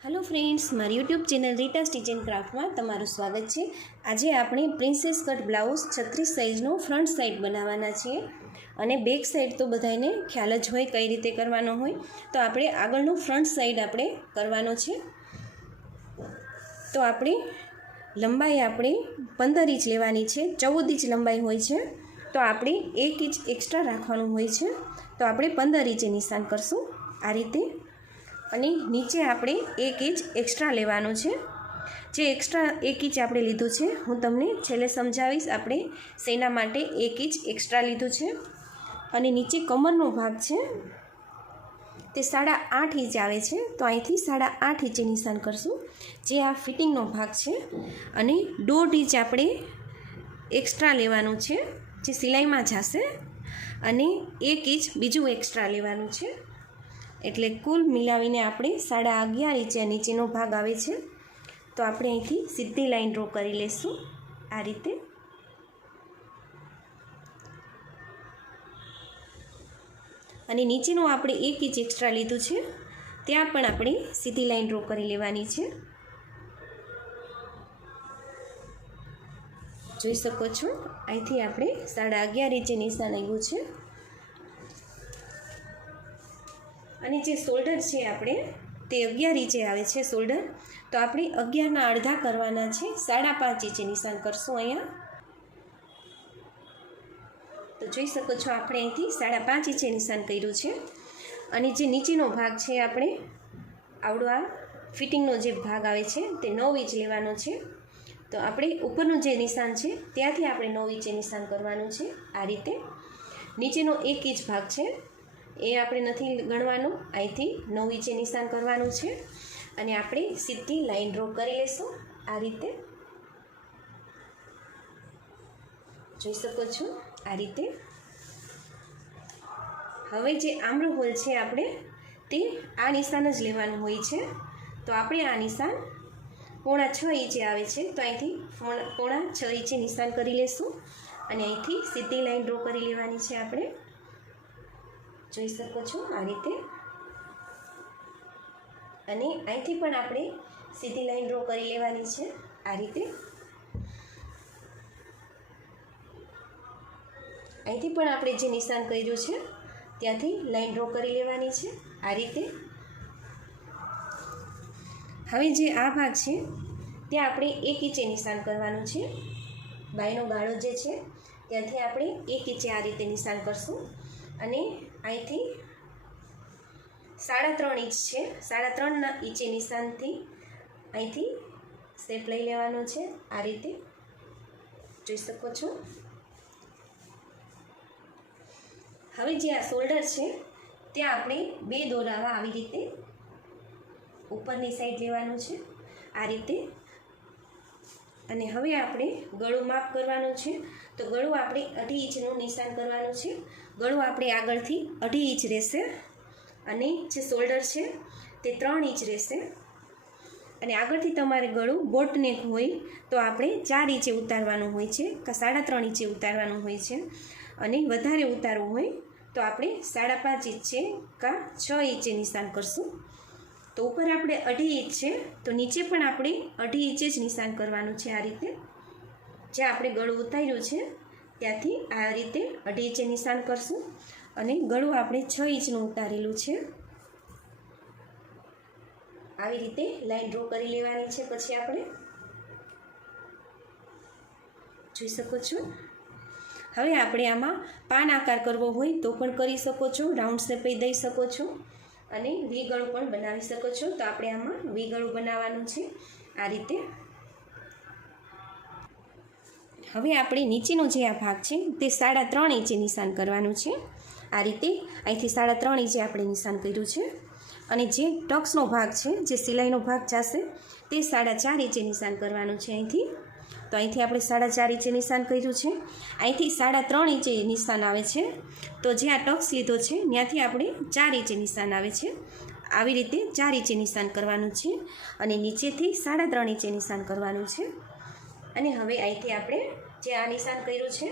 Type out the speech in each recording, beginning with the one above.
Hello friends, मारी YouTube channel Rita stitch and craft में तमारुं स्वागत है। आज आपणे प्रिंसेस कट ब्लाउज 36 साइजनो फ्रंट साइड बनावाना छे अने बेक साइड तो बधाने ख्याल ज होय कई रीते करवानो होय, तो आपणे आगळनो फ्रंट साइड आपणे करवानो छे। तो आपणे लंबाई आपणे 15 इंच लेवानी छे। 14 इंच लंबाई होय छे तो आपणे 1 इंच एक्स्ट्रा राखवानुं होय छे, तो आपणे 15 इंचे निशान करशुं आ रीते। અને નીચે આપણે 1 ઇંચ એક્સ્ટ્રા લેવાનું છે। જે એક્સ્ટ્રા 1 ઇંચ આપણે લીધું છે હું તમને છેલ્લે સમજાવીશ આપણે શેના માટે 1 ઇંચ એક્સ્ટ્રા લીધું છે। અને નીચે કમરનો ભાગ છે તે 8.5 ઇંચ આવે છે, તો અહીંથી 8.5 ઇંચે નિશાન કરશું, જે આ ફિટિંગનો ભાગ છે। અને 1.5 ઇંચ આપણે એક્સ્ટ્રા લેવાનું છે જે સિલાઈમાં જશે, અને 1 ઇંચ બીજું એક્સ્ટ્રા લેવાનું છે, એટલે કુલ મિલાવીને આપણે 11.5 ઇંચે નીચેનો ભાગ આવે છે। તો આપણે અહીંથી સીધી લાઈન ડ્રો કરી લઈશું આ રીતે। અને નીચેનો આપણે 1 ઇંચ એક્સ્ટ્રા લીધું છે ત્યાં પણ આપણે સીધી લાઈન ડ્રો કરી લેવાની છે। જોઈ શકો છો અહીંથી આપણે 11.5 ઇંચે નિશાન આવ્યું છે। અને જે શોલ્ડર છે આપણે તે 11 ઇંચે આવે છે શોલ્ડર, તો આપણે 11ના અડધા કરવાના છે, 5.5 ઇંચે નિશાન કરશું અહીંયા। તો જોઈ શકો છો આપણે અહીંથી 5.5 ઇંચે નિશાન કર્યું છે। અને જે નીચેનો ભાગ છે આપણે આવડો આ ફિટિંગનો જે ભાગ આવે છે તે 9 ઇંચ લેવાનો છે। તો આપણે ઉપરનું જે નિશાન છે ત્યાંથી આપણે 9 ઇંચે નિશાન કરવાનું છે આ રીતે। નીચેનો 1 ઇંચ ભાગ છે એ આપણે નથી ગણવાનું, અહીંથી 9 ઇંચે નિશાન કરવાનું છે। અને આપણે સીધી લાઈન ડ્રો કરી લઈશું આ રીતે। જોઈ શકો છો આ રીતે। હવે જે આમરો હોલ છે આપણે તે આ નિશાન જ લેવાનું હોય છે, તો આપણે આ નિશાન 6.5 ઇંચે આવે છે, તો અહીંથી 6.5 ઇંચે નિશાન કરી લઈશું। અને અહીંથી સીધી લાઈન ડ્રો કરી લેવાની છે આપણે। જોઈ શકો છો આ રીતે। અને અહીંથી પણ આપણે સીધી લાઈન ડ્રો કરી લેવાની છે આ રીતે। અહીંથી પણ આપણે જે નિશાન કર્યું છે ત્યાંથી લાઈન ડ્રો કરી લેવાની છે આ રીતે। હવે જે આ ભાગ છે ત્યાં આપણે 1 ઇંચે નિશાન કરવાનું છે। બાયનો ગાળો જે છે ત્યાંથી આપણે 1 ઇંચે આ રીતે નિશાન કરશું। અને અહીંથી 3.5 ઇંચ છે, 3.5 ઇંચે નિશાનથી અહીંથી શેપ લઈ લેવાનો છે આ રીતે। જોઈ શકો છો। હવે જે આ શોલ્ડર છે ત્યાં આપણે 2 દોરાવા આવી રીતે ઉપરની સાઈડ લેવાનું છે આ રીતે। અને હવે આપણે ગળું માપ કરવાનું છે, તો ગળું આપણે 2.5 ઇંચનું નિશાન કરવાનું છે। ગળું આપણે આગળથી 2.5 ઇંચ રહેશે, અને જે શોલ્ડર છે તે 3 ઇંચ રહેશે। અને આગળથી તમારે ગળું બોટ નેક હોય તો આપણે 4 ઇંચે ઉતારવાનું હોય છે, કે 3.5 ઇંચે ઉતારવાનું હોય છે। અને વધારે ઉતારવું હોય તો આપણે 5.5 ઇંચ છે કાં 6 ઇંચે નિશાન કરશું। તો ઉપર આપણે 2.5 ઇંચ છે તો નીચે પણ આપણે 2.5 ઇંચે જ નિશાન કરવાનું છે આ રીતે। જ્યાં આપણે ગળું ઉતાર્યું છે ત્યાંથી આ રીતે 2.5 ઇંચે નિશાન કરશું। અને ગળું આપણે 6 ઇંચનું ઉતારેલું છે, આવી રીતે લાઈન ડ્રો કરી લેવાની છે। પછી આપણે જોઈ શકો છો। હવે આપણે આમાં પાન આકાર કરવો હોય તો પણ કરી શકો છો, રાઉન્ડ શેપ દઈ શકો છો, અને વી ગળું પણ બનાવી શકો છો। તો આપણે આમાં વી ગળું બનાવવાનું છે આ રીતે। હવે આપણે નીચેનો જે આ ભાગ છે તે 3.5 ઇંચે નિશાન કરવાનું છે આ રીતે। અહીંથી 3.5 ઇંચે આપણે નિશાન કર્યું છે। અને જે ટક્સનો ભાગ છે, જે સિલાઈનો ભાગ જશે તે 4.5 ઇંચે નિશાન કરવાનું છે અહીંથી। તો અહીંથી આપણે 4.5 ઇંચે નિશાન કર્યું છે, અહીંથી 3.5 ઇંચે નિશાન આવે છે, તો જે આ ટક્સ લીધો છે ત્યાંથી આપણે 4 ઇંચે નિશાન આવે છે। આવી રીતે 4 ઇંચે નિશાન કરવાનું છે, અને નીચેથી 3.5 ઇંચે નિશાન કરવાનું છે। અને હવે અહીંથી આપણે જે આ નિશાન કર્યું છે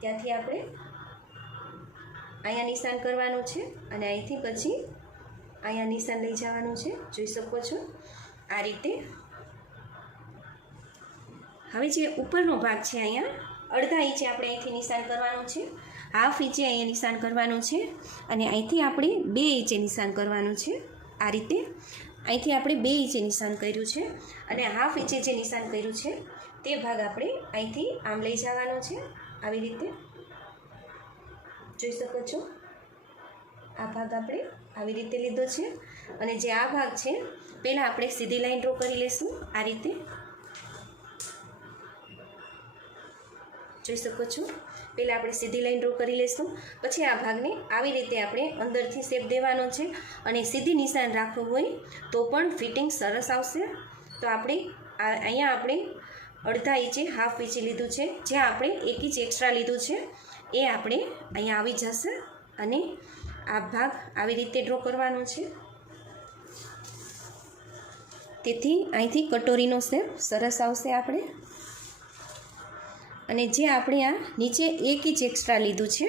ત્યાંથી આપણે અહીંયા નિશાન કરવાનું છે અને અહીંથી પછી અહીંયા નિશાન લઈ જવાનું છે, જોઈ શકો છો આ રીતે. હવે જે ઉપરનો ભાગ છે અહીંયા અડધા ઇંચે આપણે અહીંથી નિશાન કરવાનું છે, હાફ ઇંચે અહીંયા નિશાન કરવાનું છે અને અહીંથી આપણે 2 ઇંચે નિશાન કરવાનું છે. આ રીતે અહીંથી આપણે 2 ઇંચે નિશાન કર્યું છે અને હાફ ઇંચે જે નિશાન કર્યું છે તે ભાગ આપણે અહીંથી આમ લઈ જવાનો છે, આવી રીતે જોઈ શકો છો. આ ભાગ આપણે આવી રીતે લીધો છે અને જે આ ભાગ છે પહેલાં આપણે સીધી લાઈન ડ્રો કરી લઈશું. આ રીતે જોઈ શકો છો, પહેલાં આપણે સીધી લાઈન ડ્રો કરી લઈશું, પછી આ ભાગને આવી રીતે આપણે અંદરથી શેપ દેવાનો છે અને સીધી નિશાન રાખવું હોય તો પણ ફિટિંગ સરસ આવશે. તો આપણે અહીંયા આપણે અડધા ઇંચે હાફ ઇંચે લીધું છે, જ્યાં આપણે 1 ઇંચ એક્સ્ટ્રા લીધું છે એ આપણે અહીંયા આવી જશે અને આ ભાગ આવી રીતે ડ્રો કરવાનો છે. તેથી અહીંથી કટોરીનો શેપ સરસ આવશે આપણે. અને જે આપણે આ નીચે 1 ઇંચ એક્સ્ટ્રા લીધું છે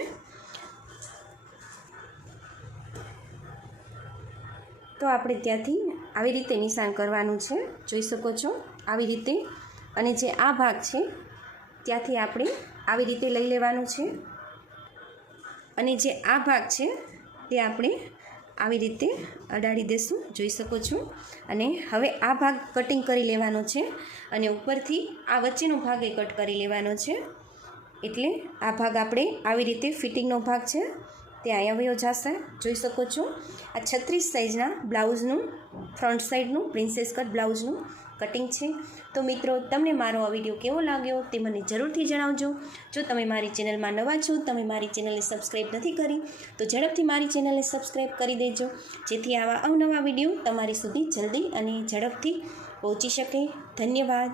તો આપણે ત્યાંથી આવી રીતે નિશાન કરવાનું છે, જોઈ શકો છો આવી રીતે. અને જે આ ભાગ છે ત્યાંથી આપણે આવી રીતે લઈ લેવાનું છે અને જે આ ભાગ છે તે આપણે આવી રીતે અડાડી દેશું, જોઈ શકો છો. અને હવે આ ભાગ કટિંગ કરી લેવાનો છે અને ઉપરથી આ વચ્ચેનો ભાગ એ કટ કરી લેવાનો છે. એટલે આ ભાગ આપણે આવી રીતે ફિટિંગનો ભાગ છે તે અહીંયા વયો જશે, જોઈ શકો છો. આ 36 સાઇઝના બ્લાઉઝનું ફ્રન્ટ સાઈડનું પ્રિન્સેસ કટ બ્લાઉઝનું કટિંગ છે. તો મિત્રો, તમને મારો આ વિડીયો કેવો લાગ્યો તે મને જરૂરથી જણાવજો. જો તમે મારી ચેનલમાં નવા છો, તમે મારી ચેનલને સબસ્ક્રાઈબ નથી કરી તો ઝડપથી મારી ચેનલને સબસ્ક્રાઈબ કરી દેજો, જેથી આવા અવનવા વિડીયો તમારી સુધી જલ્દી અને ઝડપથી પહોંચી શકે. ધન્યવાદ.